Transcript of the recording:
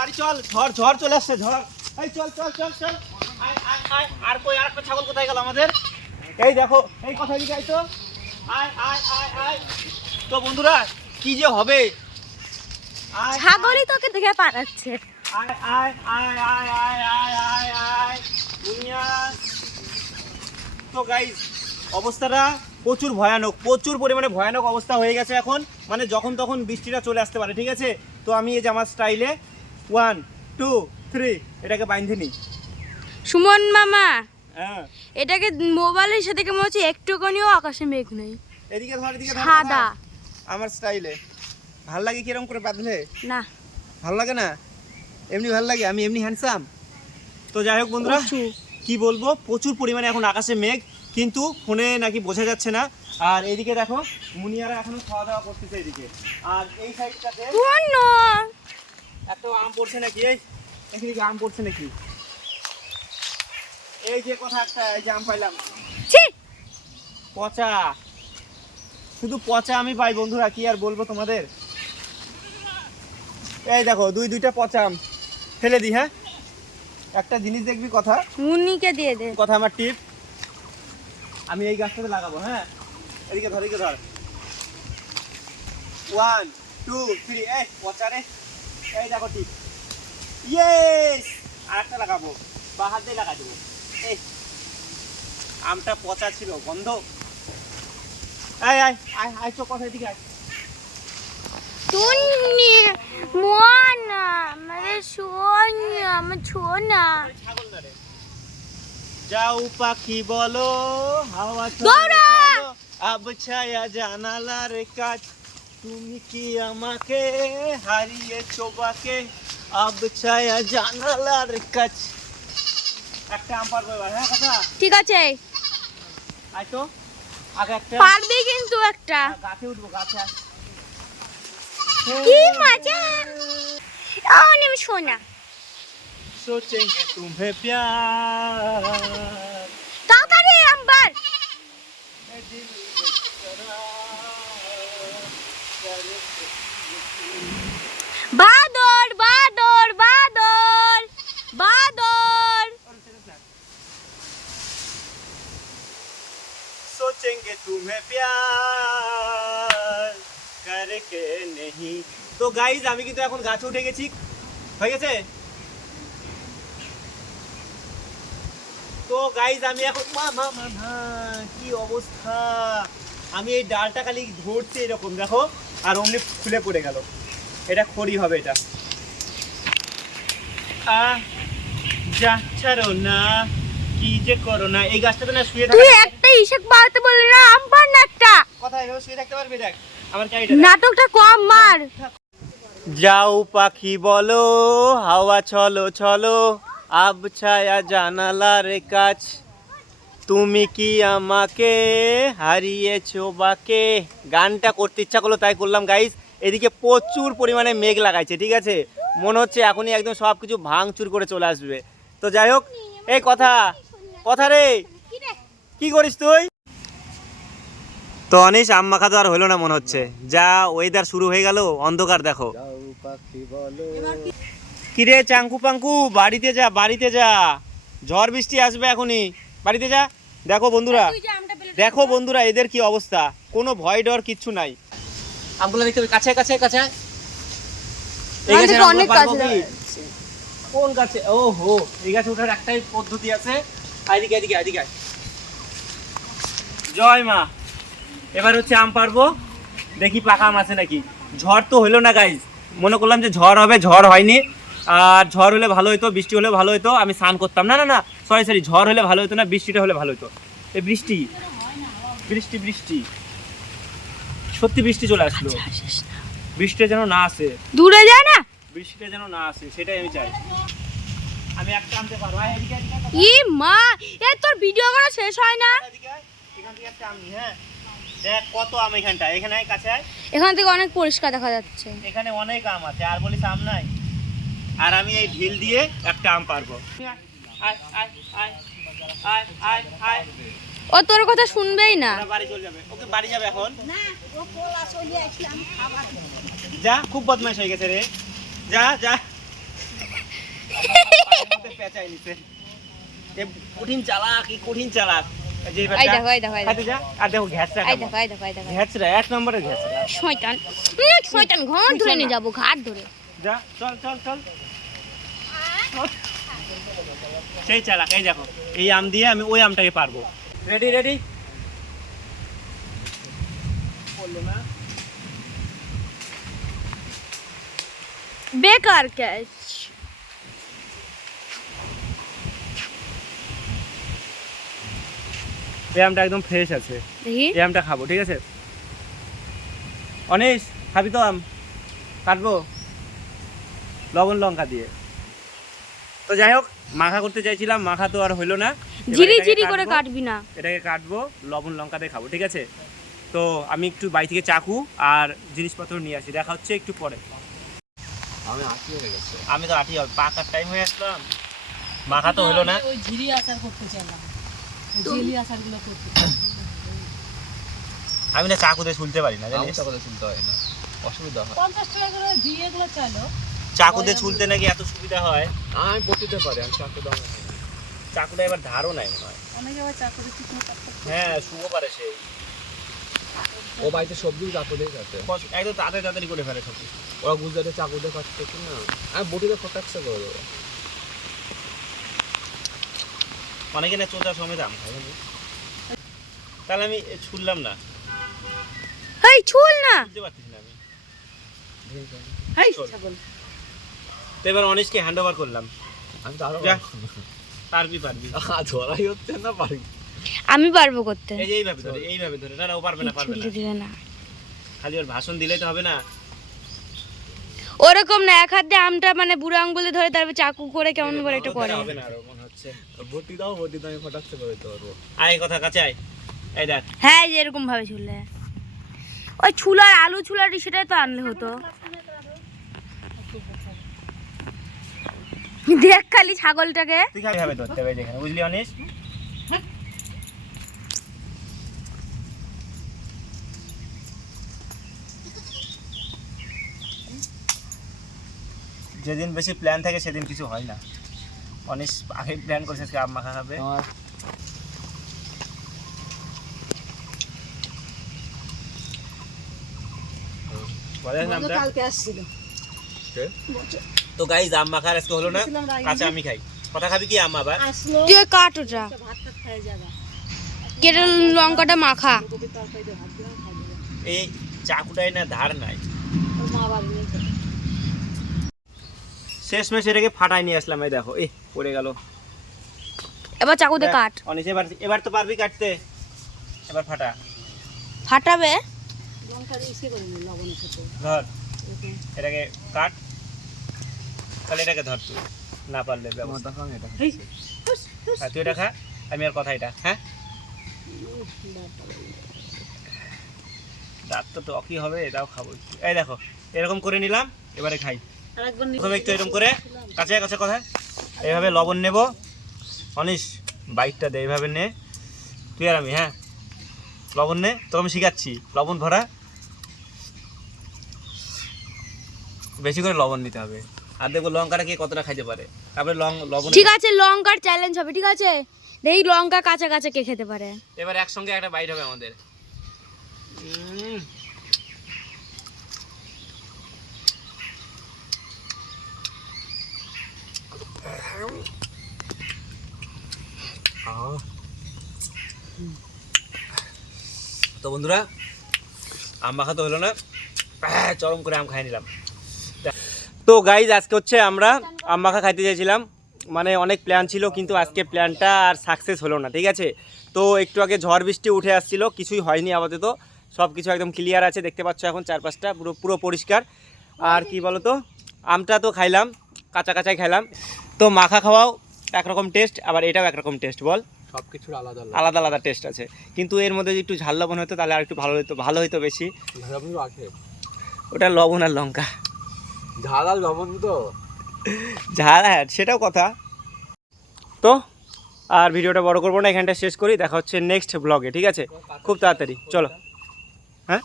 বাড়ি চল, ঝড় ঝড় চলে আসছে, ঝড়। এই চল চল চল চল, আয় আয় আয়। আর কই, আর একটা ছাগল কোথায় গেল আমাদের? এই দেখো, এই কথা দিকে আয় তো, আয় আয় আয় আয়। তো বন্ধুরা কি যে হবে, ছাগলই তোকে দেখে পাঠাচ্ছে। আয় আয় আয় আয় আয় আয় আয় আয় দুনিয়া। তো গাইস অবস্থাটা প্রচুর ভয়ানক, প্রচুর পরিমাণে ভয়ানক অবস্থা হয়ে গেছে এখন। মানে যখন তখন বৃষ্টিটা চলে আসতে পারে, ঠিক আছে? তো আমি এই যে আমার স্টাইলে 1 2 3 এটাকে বাইন্ধে নিই। সুমন মামা, হ্যাঁ এটাকে মোবাইলের সাথে কেমন হচ্ছে, একটুখানিও আকাশে মেঘ নেই, এদিকে ধর, এদিকে ধর। সাদা। আমার স্টাইলে ভাল লাগে কিরকম করে বাঁধলে? না, ভালো লাগে না? এমনি ভালো লাগে, আমি এমনি হ্যান্ডসাম। তো যাই হোক বন্ধুরা, কি বলবো, প্রচুর পরিমাণে এখন আকাশে মেঘ, কিন্তু ফোনে নাকি বোঝা যাচ্ছে না। আর এইদিকে দেখো মুনিয়ারা এখনো খাওয়া দাওয়া করতেছে এদিকে। আর এই সাইডটাতে একটা আম পড়ছে নাকি, এই এখানে কি আম পড়ছে নাকি? এই যে কথা একটা, এই যে আম পাইলাম, পচা, শুধু পচা আমি পাই বন্ধুরা, কি আর বলবো তোমাদের। এই দেখো দুইটা পচা আম ফেলে দিই। হ্যাঁ, একটা জিনিস দেখবি, কথা মুন্নিকে দিয়ে দে। কথা আমার টিপ, আমি এই গাছটাতে লাগাবো। হ্যাঁ, এদিকে ধর, এদিকে ধর। 1 2 3 এই পচা রে, এই দেখো টিপ। ইয়েস, আর একটা লাগাবো, বা হাত দিয়ে লাগা দেবো। এই আমটা পচা ছিল, গন্ধ। আয় আয় আয় আয়, চো কথা, এদিকে আয়। তুন্নি মোনা মানে সোনা, আমার সোনা। ছাগল না রে। যাও পাখি বলো, হাওয়া দৌড়া। চলো, আব ছায়া জানালার কাজ, তুমি কি আমাকে হারিয়েছো বাকে, আব ছায়া জানালার কাজ। একটা আম পারবো এবার। হ্যাঁ কথা, ঠিক আছে, আয় তো আগে একটা পারবি কিন্তু একটা। গাছে উঠবো, গাছে আয়। কি মজা, আমি সোনা। सोचेंगे तुम्हें प्यार, তাড়াতাড়ি আম্বার। मैं दिल বাদর বাদর বাদর বাদর। सोचेंगे तुम्हें प्यार करके नहीं। তো গাইজ আমি কিন্তু এখন গাছে উঠে গেছি, হয়ে গেছে। তো গাইজ আমি এখন কি অবস্থা, আমি এই ডালটা খালি ধরছি এরকম দেখো, আর অমনি খুলে পড়ে গেল। এটা খড়ি হবে এটা। যা ছাড়ো না, কি যে করো না। এই গাছটাতে না শুয়ে তুই থাকা, একটা ইশাক বাড়াতে বললি না, আম্বার না একটা। কথা এভাবে শুয়ে থাকতে পারবি? দেখ আমার চাইটা নাটকটা কম মার। যাও পাখি বলো, হাওয়া চলো চলো, আব ছায়া জানালার কাছ, তুমি কি আমাকে হারিয়েছো বাকে। গানটা করতে ইচ্ছা করলো তাই করলাম গাইস। এদিকে প্রচুর পরিমাণে মেঘ লাগাইছে, ঠিক আছে? মনে হচ্ছে এখনই একদম সব কিছু ভাঙচুর করে চলে আসবে। তো যাই হোক, এই কথা কথা রে, কি করিস তুই? তো অনিশ আম মাখা তো আর হলো না মনে হচ্ছে, যা ওয়েদার শুরু হয়ে গেল, অন্ধকার দেখো। কিরে চাঙ্কু পাঙ্কু, বাড়িতে যা, বাড়িতে যা, ঝড় বৃষ্টি আসবে এখনই, বাড়িতে যা। দেখো বন্ধুরা, দেখো বন্ধুরা এদের কি অবস্থা, কোনো ভয় ডর কিচ্ছু নাই। আমগুলো দেখতে হবে, কাছে কাছে কাছে। এই গাছে অনেক কাছে। কোন গাছে? ও হো, এই গাছে ওঠার একটাই পদ্ধতি আছে। এদিকে এদিকে এদিকে। জয় মা। এবার হচ্ছে আম পারবো, দেখি পাকা আম আছে নাকি। ঝড় তো হইলো না গাইজ, মনে করলাম যে ঝড় হবে, ঝড় হয়নি। আর ঝড় হলে ভালো হতো, বৃষ্টি হলে ভালো হতো, আমি স্নান করতাম। না না না, সরি সরি, ঝড় হলে ভালো হতো না, বৃষ্টিটা হলে ভালো হতো। এই বৃষ্টি বৃষ্টি বৃষ্টি, সত্যি বৃষ্টি চলে আসলো। বৃষ্টিটা যেন না আসে, দূরে যা না, বৃষ্টিটা যেন না আসে, সেটাই আমি চাই। আমি একটা আনতে পারবো। ই মা, এ তোর ভিডিও করা শেষ হয় না। এখান থেকে একটা আম নি। হ্যাঁ দেখ কত আম এখানটা, এখানে আয়, কাছে আয়। এখান থেকে অনেক পরিষ্কার দেখা যাচ্ছে। এখানে অনেক আম আছে, আর বলিস আম নাই। আর আমি এই ঢিল দিয়ে একটা আম পারবো। আয় আয় আয় আয় আয় আয়। ও তোর কথা শুনবেই না। ওরা বাড়ি চলে যাবে, ওকে বাড়ি যাবে এখন। যা, খুব বদমাইশ হয়ে গেছে রে, যা যা পেঁচাই নিছে এ কঠিন চালাক, এই কঠিন চালাক। এই যে এই এবারটা দেখো, এই দেখো, এই খাইতে যা, আর দেখো ঘ্যাচরা এই দেখো, এই দেখো, এই দেখো। ঘ্যাচরা, এক নম্বরের ঘ্যাচরা। শয়তান, শয়তান ঘাট ধরে নিয়ে যাবো, ঘাট ধরে। যা চল চল চল। সেই চালাক, এই দেখো এই আম দিয়ে আমি ওই আমটাকে পারবো। রেডি রেডি, বললো না বেকার ক্যাচ। এই আমটা একদম ফ্রেশ আছে, দেখি এই আমটা খাবো, ঠিক আছে? অনিশ খাবি তো আম? কাটবো লবণ লঙ্কা দিয়ে। তো যাই হোক, মাখা করতে চাইছিলাম, মাখা তো আর হইলো না। এবার ঝিরি এটাকে ঝিরি করে কাটবো, কাটবি না। এটাকে কাটবো লবণ লঙ্কা দিয়ে খাবো, ঠিক আছে? তো আমি একটু বাড়ি থেকে চাকু আর জিনিসপত্র নিয়ে আসি, দেখা হচ্ছে একটু পরে। আমি তো আটি হবে, পাকার টাইম হয়ে আসলাম, মাখা তো হলো না। ওই ঝিরি আচার করতে চাইলাম, জেলি আচারগুলো করতে। আমি না চাকুতে শুনতে পারি না, জানিস? অসুবিধা হয় 50 টাকা করে দিয়ে এগুলো চাইলো। চাকুতে ছুলতে নাকি এত সুবিধা হয়, আমি বটিতে পারি, আমি চাকু দাম চাকুটা এবার ধারও নাই মনে হয়। অনেকে আবার চা করে শুকনো কাটতে। হ্যাঁ শুভো পারে সেই, ও বাড়িতে সবজিও চাকু দিয়ে কাটে। একদম তাড়াতাড়ি তাড়াতাড়ি করে ফেলে সব। ওরা গুজরাটে চাকু দিয়ে কাটতে কি না, আমি বটিতে ফটাকছে করে দেবো। অনেকে না চোদা সমেত আম খায়, জানিস? তাহলে আমি ছুললাম না, এই ছুল না। বুঝতে পারছিস না আমি। হেই চল। ছাগল। তো এবার অনিশকে হ্যান্ড ওভার করলাম, আমি তো আরো যা। পারবি পারবি। ধরাই হচ্ছে না, পারি। আমি পারবো করতে। এই যে এইভাবে ধরে, এইভাবে ধরে। না না ও পারবে না, পারবে না। ছুলতে দিবে না। খালি ওর ভাষণ দিলেই তো হবে না। ওরকম না, এক হাত দিয়ে আমটা মানে বুড়ো আঙ্গুলে ধরে তারপর চাকু করে কেমন করে একটা করে। হবে না, আরো মনে হচ্ছে। বটি দাও, বটিতে আমি ফটাকছে করে দিতে পারবো। আয় কথা কাছে আয়, এই দেখ। হ্যাঁ, এই যে এরকম ভাবে ছুললে। ওই ছুলার আলু ছুলার সেটাই তো আনলে হতো। দেখ খালি ছাগলটাকে। তুই খালি ভাবে ধরতে হবে যেখানে, বুঝলি অনিশ? যেদিন বেশি প্ল্যান থাকে সেদিন কিছু হয় না। অনিশ আগে প্ল্যান করছে আজকে আম মাখা খাবে। আমার বলেন নামটা। কালকে আসছিল। তো গাইস আম মাখার আজকে হলো না, কাঁচা আমি খাই। কথা খাবি কি আম আবার? আসলো তুই কাট ওটা, ভাত টাত খায় যাবা। কেটে লঙ্কাটা মাখা। কবি তরকারি দিয়ে ভাত দিলাম, খাই দিলাম। এই চাকুটাই না ধার নাই, ওর মা বাড়ি নিয়ে যাবে। শেষমেশ এটাকে ফাটাই নিয়ে আসলাম। এই দেখো, পড়ে গেল। এবার চাকুতে কাট। অনিশ এবার এবার তো পারবি কাটতে, এবার ফাটা। ফাটাবে। লঙ্কা দিয়ে ইসে করে নিই লবণের সাথে। ধর এরকম। এটাকে কাট, তাহলে এটাকে ধর তুই, না পারলে আমার ব্যবস্থা। দেখো আমি এটা হেই, খাচ্ছি। হুস, হুস। হ্যাঁ তুই এটা খা, আমি আর কথা এটা। হ্যাঁ দাঁত তো টকই হবে, এটাও খাবো। এই দেখো এরকম করে নিলাম, এবারে খাই। আরেকবার নিয়ে প্রথমে একটু এরকম করে কাছে কাছে কথা, এইভাবে লবণ নেব। অনিশ বাইকটা দে, এইভাবে নে তুই আর আমি। হ্যাঁ লবণ নে, তোকে আমি শিখাচ্ছি লবণ ভরা। বেশি করে লবণ নিতে হবে, আর দেখবো লঙ্কাটা কে কতটা খাইতে পারে। তারপরে লবণ। ঠিক আছে, লঙ্কার চ্যালেঞ্জ হবে, ঠিক আছে? দেখি লঙ্কা কাঁচা কাঁচা কে খেতে পারে। এবার একসঙ্গে একটা বাইট হবে আমাদের। তো বন্ধুরা আম মাখা তো হলো না, চরম করে আম খাই নিলাম। তো গাইজ আজকে হচ্ছে আমরা আম মাখা খাইতে চাইছিলাম, মানে অনেক প্ল্যান ছিল, কিন্তু আজকে প্ল্যানটা আর সাকসেস হলো না, ঠিক আছে? তো একটু আগে ঝড় বৃষ্টি উঠে আসছিল, কিছুই হয়নি আপাতত, সব কিছু একদম ক্লিয়ার আছে, দেখতে পাচ্ছ এখন চারপাশটা পুরো পুরো পরিষ্কার। আর কি বলো তো, আমটা তো খাইলাম, কাঁচা কাঁচাই খাইলাম। তো মাখা খাওয়াও একরকম টেস্ট, আবার এটাও একরকম টেস্ট, বল? সব কিছুর আলাদা আলাদা আলাদা টেস্ট আছে, কিন্তু এর মধ্যে যদি একটু ঝাল লবণ হতো তাহলে আর একটু ভালো হতো বেশি। লবণ আছে, ওটা লবণ আর লঙ্কা, ঝাল আর লবণ তো ঝাল, হ্যাঁ সেটাও কথা। তো আর ভিডিওটা বড় করবো না, এখানটা শেষ করি, দেখা হচ্ছে নেক্সট ব্লগে, ঠিক আছে? খুব তাড়াতাড়ি চলো। হ্যাঁ